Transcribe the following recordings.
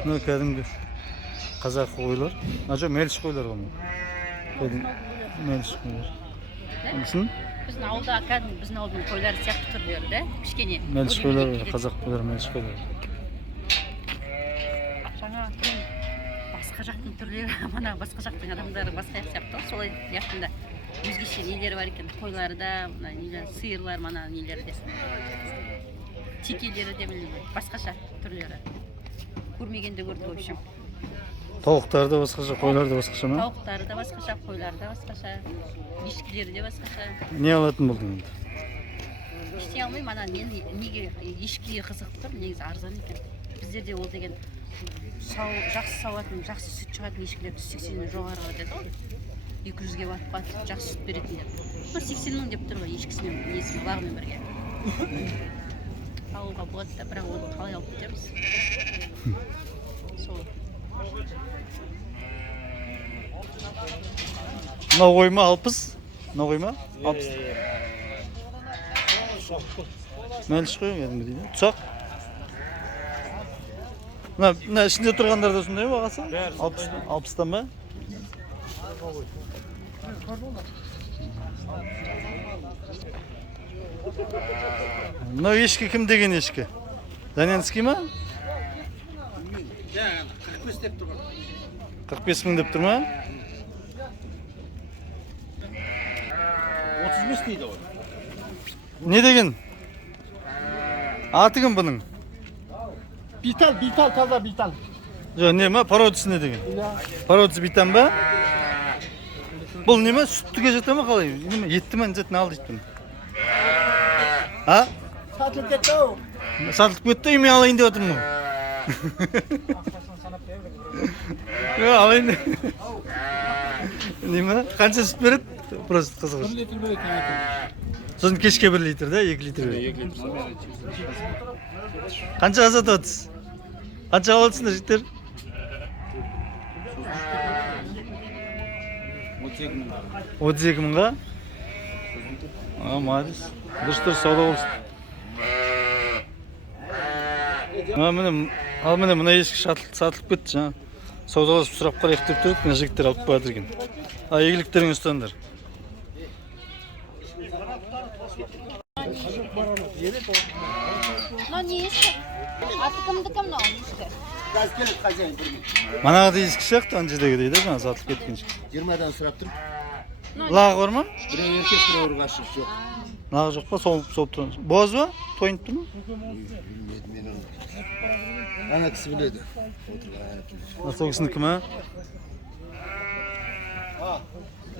Mына кәдімгі қазақ қойлар. Ана жоқ, меліш қойлар ғой. Меліш қойлар. Білсің? Біздің ауылда кәдімгі біздің ауылдың қойлары сияқты түрлері да, кішкене. Меліш қойлар, қазақ қойлар, меліш қойлар. Жаңа басқа жақтың түрлері, мана басқа жақтың адамдары басқа сияқты ғой, солай яғында өзгеше нелері бар екен. Қойлары да, мына нелер, сиырлар, мана нелері де. Текелері де білмеймін, басқаша түрлері. Көрмегенде көрді в общем. Тауықтары да басқаша, қойлары да басқаша ма? Тауықтары да басқаша, қойлары да басқаша, ешкілері де басқаша. Не алатын болдың енді? Ештеңе алмаймын, ана мен неге ешкіге қызығып тұр, негізі арзан екен. Біздерде ол деген жақсы сауатын, жақсы сүт шығатын ешкілер 180-ден жоғары деді ғой. 200-ге батып жақсы сүт беретіндер. 80 мың деп тұр ғой ешкісімен, несімен, бағымен бірге. Алуға болады да, бірақ оны қалай алып кетеміз? Сол. Мынау қой ма 60? Мынау қой ма 60? Меліш қой кәдімгі дейді. Тұсақ? Мына ішінде тұрғандар да сондай бағасы? 60-тан ба? Мынау ешкі кім деген ешкі? Занянский ма? 45 деп тұр. 45 мың деп тұр ма? 35 дейді ғой. Не деген? Аты кім бұның? Битал, таза битал. Жоқ, не ма? Породасы не деген? Породасы битан ба? Бұл не ма? Сүттіге жата ма қалай? Етті ма? Жетін ал дейді бұны. А? Сатылып кетті ау. Сатылып кетті, еме алайын деп отырмын ғой. Алайын деп. Не ма? Қанша сүт береді? Просто қызғыш. 1 литр береді таңертең. Сосын кешке 1 литр да, 2 литр береді. 2 литр. Қаншаға сатып отырсыз? Қаншаға аласыңдар жігіттер? 32 мыңға? Молодец. Дұрыс сауда болсын. Ал міне мына ешкі сатылып кетті жаңа. Саудаласып сұрап қарайық деп тұрдық, мына жігіттер алып қоятыр екен. Егіліктеріңе ұстандар. Мынау не ешкі? Аты кімдікі мынау ешкі? Газ келеді хозяин бірмен. Манағы да ешкі сияқты, ана жердегі дейді, жаңа сатылып кеткен ешкі. 20-дан сұрап тұр. Лағы бар ма? Біреу еркек, біреу ұрғашы жоқ. Лағы жоқ па? Солып тұрған. Боз ба? Тойынып тұр ма? Білмедім мен оны. Ана кісі біледі. Сол кісінікі ма?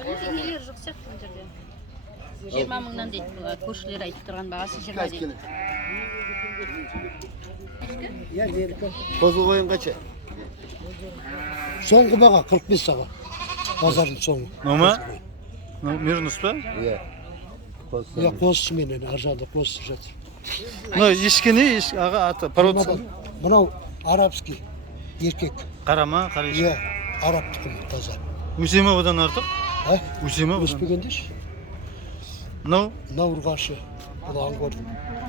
Бірінші нелер жоқ сияқты бұл жерде. 20 мыңнан дейді, көршілер айтып тұрған бағасы 20 дейді. Қозы қойын қанша? Соңғы баға 45 саға. Базардың соңғы. Мынау ма? Мирнус па? Иә. Я қосшы менен, аржалда қосшы жатыр. Мынау ешкі не? Аға аты, породасы? Мынау арабский еркек. Қара ма? Қара ешкі? Иә, араб тұқымы таза. Өсе ма одан артық? Өсе ма одан? Өспегендеш? Мынау? Мынау ұрғашы. Бұл аңғор.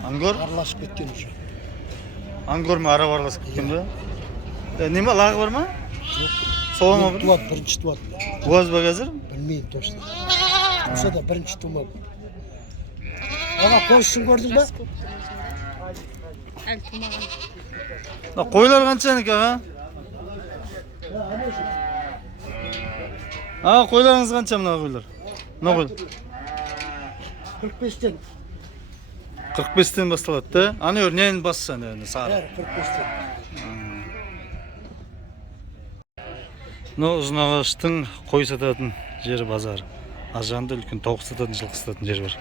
Ангор? Араласып кеткен уже. Ангор ма араб араласып кеткен ба? Не ма? Лағы бар ма? Жоқ. Сола ма бір? Туады, бірінші туады. Буаз ба қазір? Білмеймін точно. Туса да бірінші тумады. Аға қосшын көрдің ба? Әлі тумаған. Қойлар қаншанікі аға? Аға қойларыңыз қанша мына қойлар? Мына қойлар? 45-тен. 45-тен басталады да? Аны өр, нені басса, сары? Бәрі 45-тен. Мынау Ұзынағаштың қой сататын жері базар. Аржағында үлкен тауық сататын, жылқы сататын жер бар.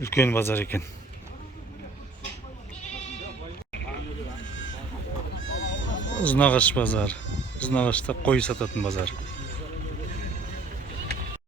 Үлкен базар екен. Ұзынағаш базар. Ұзынағашта қой сататын базар.